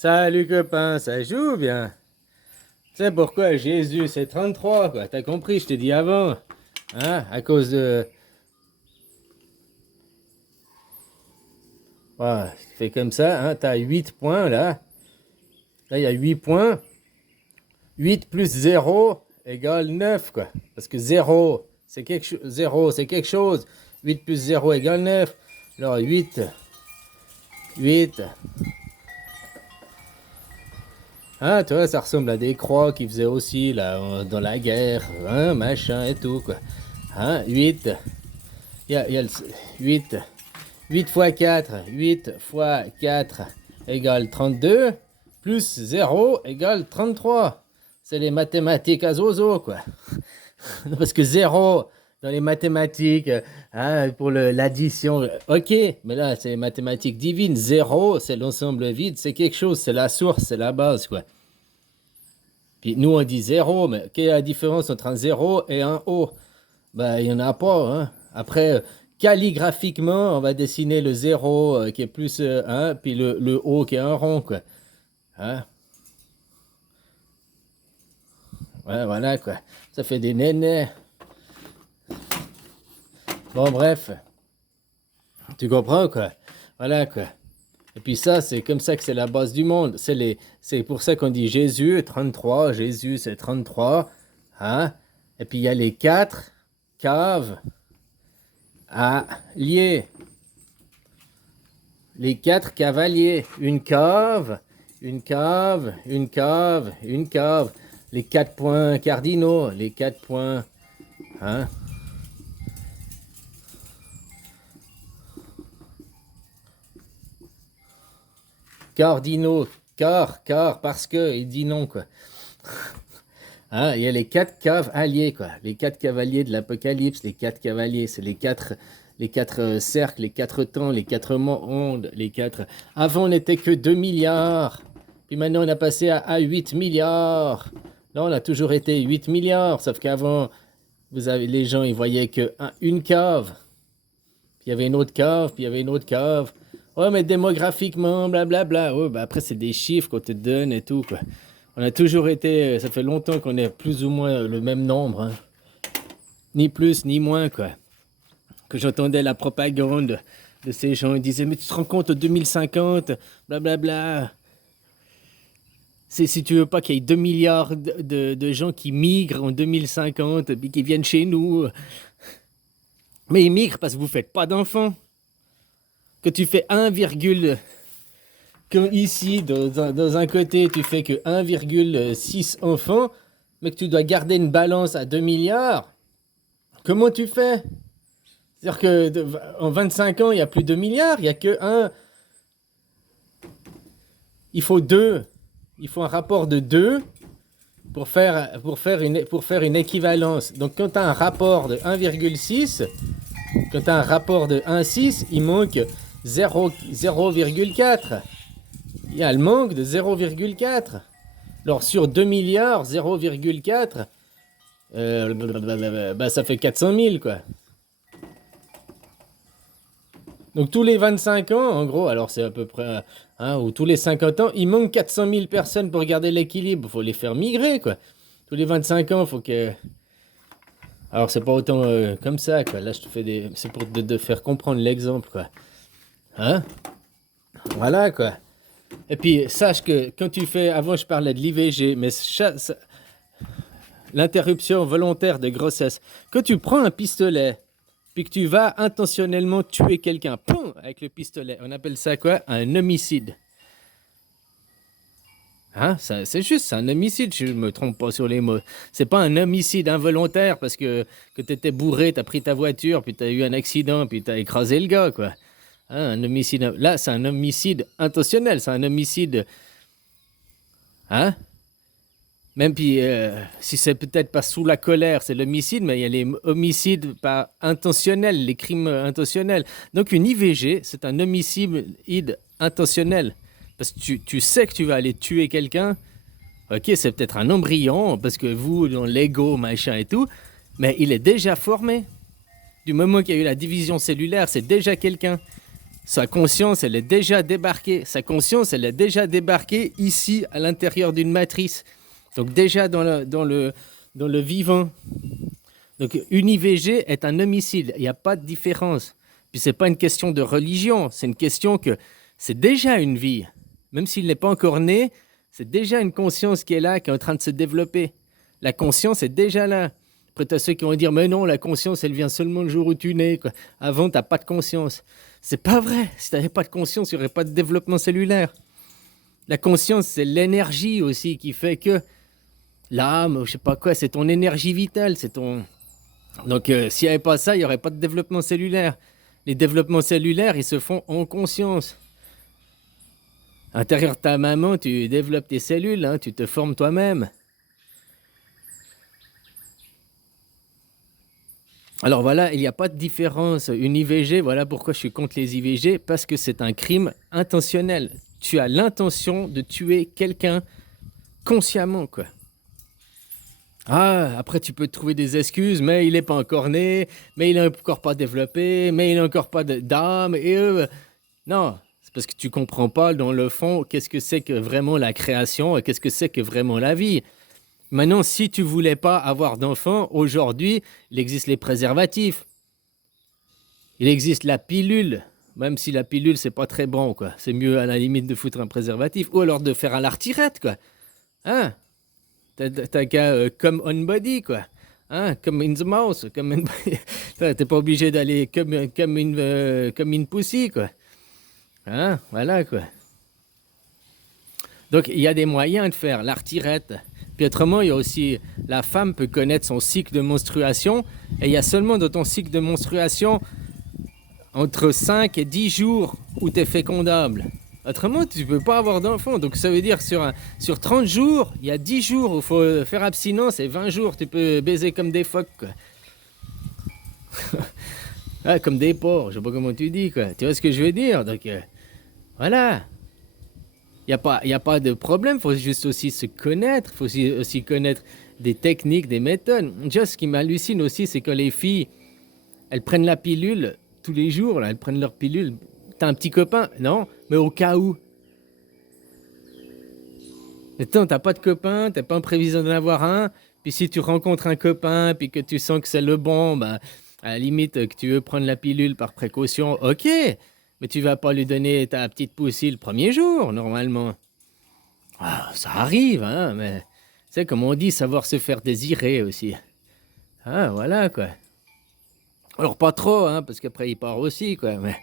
Salut copain, ça joue bien. Tu sais pourquoi Jésus c'est 33 quoi, t'as compris, je t'ai dit avant. Hein, à cause de... Voilà, tu fais comme ça, hein, t'as 8 points là. Là il y a 8 points. 8 plus 0 égale 9 quoi. Parce que 0 c'est quelque chose. 0 c'est quelque chose. 8 plus 0 égale 9. Alors 8. Hein, tu vois, ça ressemble à des croix qu'ils faisaient aussi là dans la guerre, hein, machin et tout quoi. Hein, 8. Il y a le 8. 8 fois 4. 8 fois 4 égale 32. Plus 0 égale 33. C'est les mathématiques à zozo quoi. Parce que 0 dans les mathématiques, hein, pour l'addition, ok, mais là c'est les mathématiques divines. 0 c'est l'ensemble vide, c'est quelque chose, c'est la source, c'est la base quoi. Puis nous on dit 0, mais quelle est la différence entre un 0 et un O? Ben il n'y en a pas. Hein. Après, calligraphiquement, on va dessiner le 0 qui est plus 1, puis le O qui est un rond quoi. Hein? Ouais, voilà quoi. Ça fait des nénés. Bon, bref. Tu comprends quoi? Voilà quoi. Et puis ça, c'est comme ça que c'est la base du monde. C'est pour ça qu'on dit Jésus 33. Jésus, c'est 33. Hein? Et puis il y a les 4 caves à lier. Les 4 cavaliers. Une cave, une cave, une cave, une cave. Les 4 points cardinaux. Les 4 points. Hein? Cardinaux, car, parce que, il dit non, quoi. Hein, il y a les 4 caves alliés, quoi. Les 4 cavaliers de l'Apocalypse, les 4 cavaliers, c'est les quatre cercles, les 4 temps, les 4 mondes, les 4... Avant, on n'était que 2 milliards. Puis maintenant, on a passé à 8 milliards. Là, on a toujours été 8 milliards. Sauf qu'avant, les gens, ils voyaient que une cave. Puis il y avait une autre cave, puis il y avait une autre cave. Ouais, mais démographiquement, blablabla. Ouais, bah après, c'est des chiffres qu'on te donne et tout, quoi. On a toujours été... Ça fait longtemps qu'on est plus ou moins le même nombre. Hein. Ni plus, ni moins, quoi. Que j'entendais la propagande de ces gens. Ils disaient, mais tu te rends compte, en 2050, blablabla. Si tu veux pas qu'il y ait 2 milliards de gens qui migrent en 2050, puis qui viennent chez nous. Mais ils migrent parce que vous faites pas d'enfants. Que tu fais 1, que ici, dans un côté, tu fais que 1,6 enfants, mais que tu dois garder une balance à 2 milliards, comment tu fais? C'est-à-dire qu'en 25 ans, il n'y a plus 2 milliards, il n'y a que 1. Il faut 2. Il faut un rapport de 2 pour faire une équivalence. Donc quand tu as un rapport de 1,6, quand tu as un rapport de 1,6, il manque 0,4. Il y a le manque de 0,4. Alors sur 2 milliards, 0,4, ça fait 400 000 quoi. Donc tous les 25 ans, en gros, alors c'est à peu près, hein, ou tous les 50 ans, il manque 400 000 personnes pour garder l'équilibre. Il faut les faire migrer quoi. Tous les 25 ans, il faut que... Alors c'est pas autant comme ça quoi. Là je te fais des... C'est pour te faire comprendre l'exemple quoi. Hein? Voilà quoi. Et puis sache que quand tu fais... Avant je parlais de l'IVG, mais l'interruption volontaire de grossesse. Quand tu prends un pistolet, puis que tu vas intentionnellement tuer quelqu'un, poum, avec le pistolet, on appelle ça quoi? Un homicide. Hein? C'est juste, c'est un homicide, je ne me trompe pas sur les mots. C'est pas un homicide involontaire parce que tu étais bourré, tu as pris ta voiture, puis tu as eu un accident, puis tu as écrasé le gars, quoi. Hein, un homicide... Là, c'est un homicide intentionnel, c'est un homicide... Hein? Même puis, si c'est peut-être pas sous la colère, c'est l'homicide, mais il y a les homicides pas intentionnels, les crimes intentionnels. Donc une IVG, c'est un homicide intentionnel. Parce que tu sais que tu vas aller tuer quelqu'un. Ok, c'est peut-être un embryon, parce que vous, dans l'ego, machin et tout, mais il est déjà formé. Du moment qu'il y a eu la division cellulaire, c'est déjà quelqu'un. Sa conscience, elle est déjà débarquée. Sa conscience, elle est déjà débarquée ici, à l'intérieur d'une matrice. Donc déjà dans le vivant. Donc une IVG est un homicide. Il n'y a pas de différence. Puis c'est pas une question de religion. C'est une question que c'est déjà une vie. Même s'il n'est pas encore né, c'est déjà une conscience qui est là, qui est en train de se développer. La conscience est déjà là. Après, tu as ceux qui vont dire, mais non, la conscience, elle vient seulement le jour où tu nais, quoi. Avant, tu n'as pas de conscience. C'est pas vrai. Si tu n'avais pas de conscience, il n'y aurait pas de développement cellulaire. La conscience, c'est l'énergie aussi qui fait que l'âme, je sais pas quoi, c'est ton énergie vitale, c'est ton... Donc, s'il n'y avait pas ça, il n'y aurait pas de développement cellulaire. Les développements cellulaires, ils se font en conscience. À l'intérieur de ta maman, tu développes tes cellules, hein, tu te formes toi-même. Alors voilà, il n'y a pas de différence. Une IVG, voilà pourquoi je suis contre les IVG, parce que c'est un crime intentionnel. Tu as l'intention de tuer quelqu'un consciemment, quoi. Ah, après tu peux te trouver des excuses, mais il n'est pas encore né, mais il n'est encore pas développé, mais il n'a encore pas d'âme, et non, c'est parce que tu comprends pas dans le fond qu'est-ce que c'est que vraiment la création et qu'est-ce que c'est que vraiment la vie. Maintenant, si tu voulais pas avoir d'enfant, aujourd'hui, il existe les préservatifs. Il existe la pilule, même si la pilule, c'est pas très bon, quoi. C'est mieux à la limite de foutre un préservatif, ou alors de faire à la retirette, quoi. Hein? T'as qu'à come on body, quoi. Hein? Comme in the mouse, comme t'es pas obligé d'aller comme une pussy, quoi. Hein? Voilà, quoi. Donc, il y a des moyens de faire la retirette. Puis autrement, il y a aussi, la femme peut connaître son cycle de menstruation, et il y a seulement dans ton cycle de menstruation entre 5 et 10 jours où tu es fécondable. Autrement, tu ne peux pas avoir d'enfant. Donc ça veut dire que sur 30 jours, il y a 10 jours où il faut faire abstinence, et 20 jours, tu peux baiser comme des phoques, quoi. Ah, comme des porcs, je sais pas comment tu dis, quoi. Tu vois ce que je veux dire? Donc, voilà. Il n'y a pas de problème, il faut juste aussi se connaître, il faut aussi connaître des techniques, des méthodes. Déjà, ce qui m'hallucine aussi, c'est que les filles, elles prennent la pilule tous les jours, là, elles prennent leur pilule. T'as un petit copain? Non, mais au cas où. Attends, t'as pas de copain, t'es pas en prévision d'en avoir un, puis si tu rencontres un copain, puis que tu sens que c'est le bon, bah, à la limite, que tu veux prendre la pilule par précaution, ok. Mais tu vas pas lui donner ta petite poussée le premier jour, normalement. Ah, ça arrive, hein, mais c'est comme on dit, savoir se faire désirer aussi. Ah, voilà, quoi. Alors, pas trop, hein, parce qu'après, il part aussi, quoi, mais...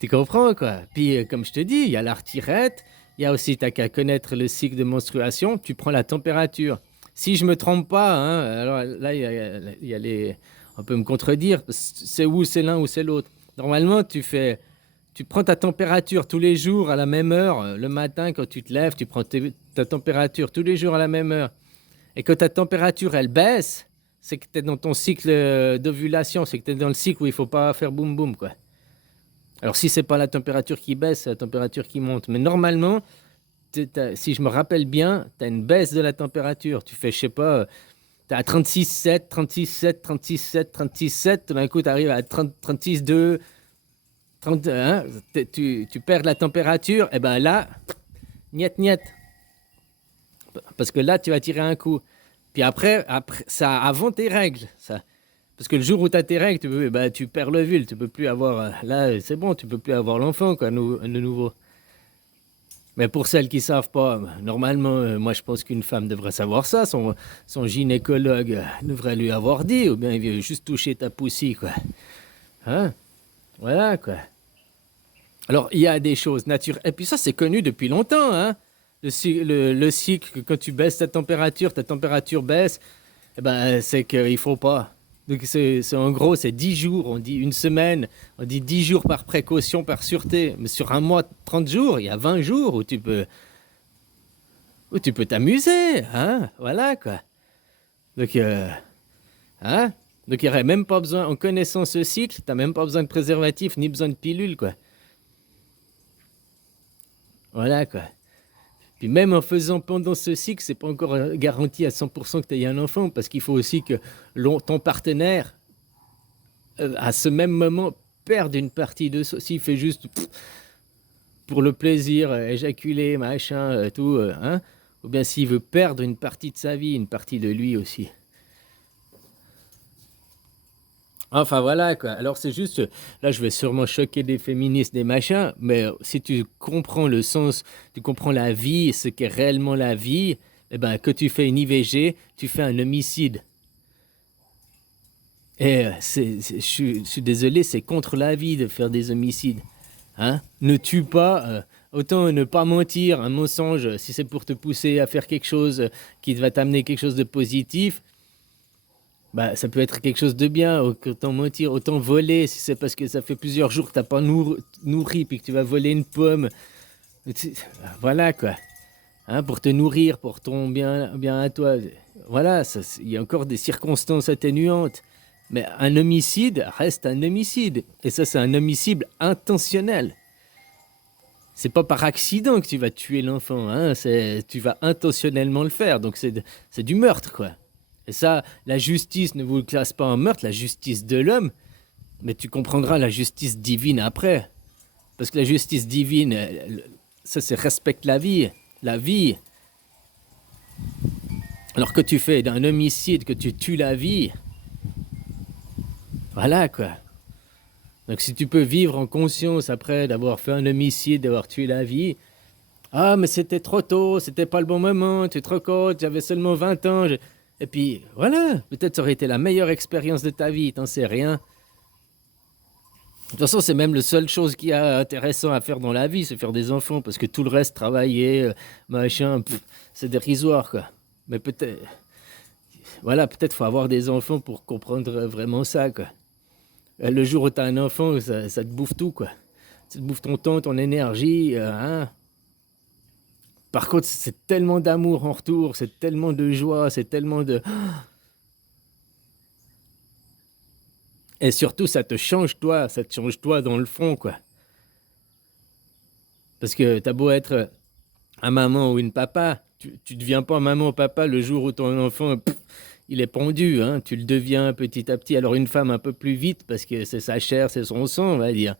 Tu comprends, quoi. Puis, comme je te dis, il y a la retirette, il y a aussi, t'as qu'à connaître le cycle de menstruation, tu prends la température. Si je me trompe pas, hein, alors là, il y a les... On peut me contredire, c'est où c'est l'un ou c'est l'autre. Normalement, tu prends ta température tous les jours à la même heure. Le matin, quand tu te lèves, tu prends ta température tous les jours à la même heure. Et quand ta température, elle baisse, c'est que tu es dans ton cycle d'ovulation, c'est que tu es dans le cycle où il ne faut pas faire boum boum, quoi. Alors, si c'est pas la température qui baisse, c'est la température qui monte. Mais normalement, si je me rappelle bien, tu as une baisse de la température. Tu fais, je sais pas, tu es à 36,7, 36,7, 36,7, 36,7. Tout d'un coup, tu arrives à 36,2. 31, tu perds la température, et ben là, niet. Parce que là, tu vas tirer un coup. Puis après ça, avant tes règles, ça. Parce que le jour où tu as tes règles, tu perds l'ovule, tu peux plus avoir... Là, c'est bon, tu peux plus avoir l'enfant, quoi, de nouveau. Mais pour celles qui savent pas, normalement, moi, je pense qu'une femme devrait savoir ça. Son gynécologue devrait lui avoir dit, ou bien il vient juste toucher ta poussée, quoi. Hein? Voilà, quoi. Alors, il y a des choses naturelles. Et puis ça, c'est connu depuis longtemps, hein? Le cycle, quand tu baisses ta température baisse, eh ben, c'est qu'il ne faut pas. Donc, en gros, c'est 10 jours, on dit une semaine, on dit 10 jours par précaution, par sûreté. Mais sur un mois, 30 jours, il y a 20 jours où tu peux t'amuser, hein? Voilà, quoi. Donc, hein? Donc, il n'y aurait même pas besoin, en connaissant ce cycle, tu n'as même pas besoin de préservatif, ni besoin de pilule, quoi. Voilà, quoi. Puis même en faisant pendant ce cycle, c'est pas encore garanti à 100% que tu aies un enfant, parce qu'il faut aussi que ton partenaire, à ce même moment, perdre une partie de soi, s'il fait juste pour le plaisir, éjaculer, machin, tout, hein, ou bien s'il veut perdre une partie de sa vie, une partie de lui aussi. Enfin voilà quoi. Alors c'est juste, là je vais sûrement choquer des féministes, des machins, mais si tu comprends le sens, tu comprends la vie, ce qu'est réellement la vie, eh ben que tu fais une IVG, tu fais un homicide. Et je suis désolé, c'est contre la vie de faire des homicides. Hein? Ne tue pas, autant ne pas mentir, un mensonge, si c'est pour te pousser à faire quelque chose qui va t'amener quelque chose de positif, bah, ça peut être quelque chose de bien, autant mentir, autant voler, si c'est parce que ça fait plusieurs jours que tu n'as pas nourri, puis que tu vas voler une pomme. Voilà quoi. Hein, pour te nourrir, pour ton bien à toi. Voilà, il y a encore des circonstances atténuantes. Mais un homicide reste un homicide. Et ça, c'est un homicide intentionnel. C'est pas par accident que tu vas tuer l'enfant. Hein, tu vas intentionnellement le faire. Donc c'est du meurtre, quoi. Et ça, la justice ne vous le classe pas en meurtre, la justice de l'homme. Mais tu comprendras la justice divine après. Parce que la justice divine, ça, c'est respecte la vie. La vie. Alors que tu fais d'un homicide, que tu tues la vie. Voilà, quoi. Donc si tu peux vivre en conscience après d'avoir fait un homicide, d'avoir tué la vie, ah mais c'était trop tôt, c'était pas le bon moment, tu es trop cote, j'avais seulement 20 ans. Et puis voilà, peut-être ça aurait été la meilleure expérience de ta vie, t'en sais rien. De toute façon, c'est même la seule chose qui est intéressant à faire dans la vie, c'est faire des enfants, parce que tout le reste, travailler, machin, c'est dérisoire, quoi. Mais peut-être, voilà, peut-être faut avoir des enfants pour comprendre vraiment ça, quoi. Le jour où tu as un enfant, ça te bouffe tout, quoi. Ça te bouffe ton temps, ton énergie. Hein. Par contre, c'est tellement d'amour en retour, c'est tellement de joie, c'est tellement de... Et surtout, ça te change toi dans le fond, quoi. Parce que t'as beau être un maman ou une papa, tu deviens pas maman ou papa le jour où ton enfant... il est pendu, hein, tu le deviens petit à petit. Alors une femme un peu plus vite parce que c'est sa chair, c'est son sang, on va dire.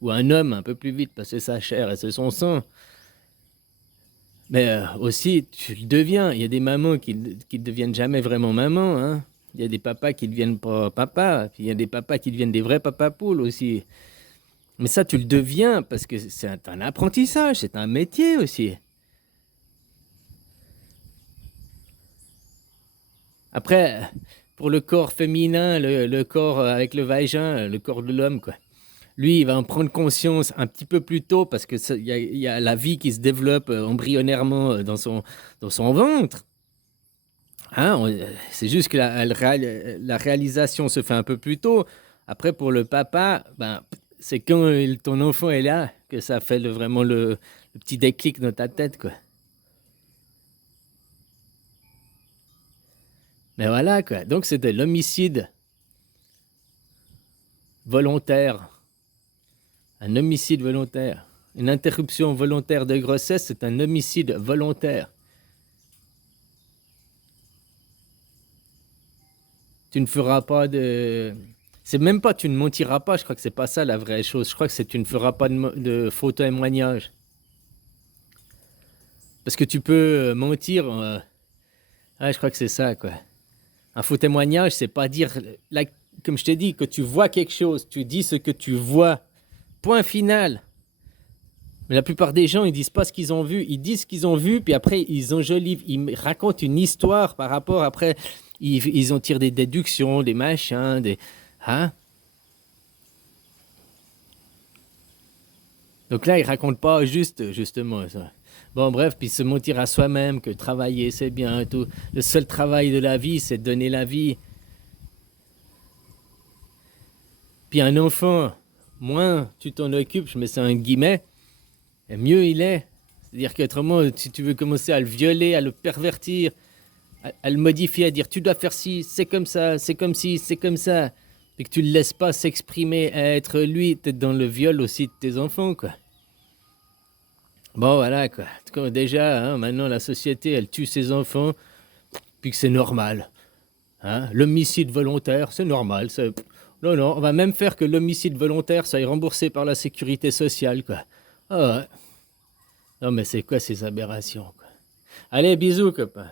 Ou un homme un peu plus vite parce que c'est sa chair et c'est son sang. Mais aussi, tu le deviens. Il y a des mamans qui ne deviennent jamais vraiment maman. Hein. Il y a des papas qui ne deviennent pas papa. Puis il y a des papas qui deviennent des vrais papas poules aussi. Mais ça, tu le deviens parce que c'est un apprentissage, c'est un métier aussi. Après, pour le corps féminin, le corps avec le vagin, le corps de l'homme, quoi. Lui, il va en prendre conscience un petit peu plus tôt parce que y a la vie qui se développe embryonnairement dans son ventre. Hein, c'est juste que la réalisation se fait un peu plus tôt. Après, pour le papa, ben, c'est quand ton enfant est là que ça fait vraiment le petit déclic dans ta tête, quoi. Mais voilà, quoi. Donc, c'est de l'homicide volontaire. Un homicide volontaire. Une interruption volontaire de grossesse, c'est un homicide volontaire. Tu ne feras pas de... C'est même pas tu ne mentiras pas, je crois que c'est pas ça la vraie chose. Je crois que c'est tu ne feras pas de faux témoignage. Parce que tu peux mentir... Ah, je crois que c'est ça, quoi. Un faux témoignage, c'est pas dire... Là, comme je t'ai dit, que tu vois quelque chose, tu dis ce que tu vois. Point final. Mais la plupart des gens, ils disent pas ce qu'ils ont vu. Ils disent ce qu'ils ont vu, puis après, ils enjolivent. Ils racontent une histoire par rapport... Après, ils en tirent des déductions, des machins, des... Hein? Donc là, ils racontent pas justement ça. Bon, bref, puis se mentir à soi-même que travailler, c'est bien, tout. Le seul travail de la vie, c'est de donner la vie. Puis un enfant, moins tu t'en occupes, je mets ça en guillemets, et mieux il est. C'est-à-dire qu'autrement, si tu veux commencer à le violer, à le pervertir, à le modifier, à dire tu dois faire ci, c'est comme ça, c'est comme ci, c'est comme ça, et que tu le laisses pas s'exprimer, à être lui, t'es dans le viol aussi de tes enfants, quoi. Bon, voilà, quoi. En tout cas, déjà, hein, maintenant, la société, elle tue ses enfants, puis que c'est normal. Hein. L'homicide volontaire, c'est normal. Non, non, on va même faire que l'homicide volontaire soit remboursé par la sécurité sociale, quoi. Ah ouais. Non, mais c'est quoi ces aberrations, quoi? Allez, bisous, copain.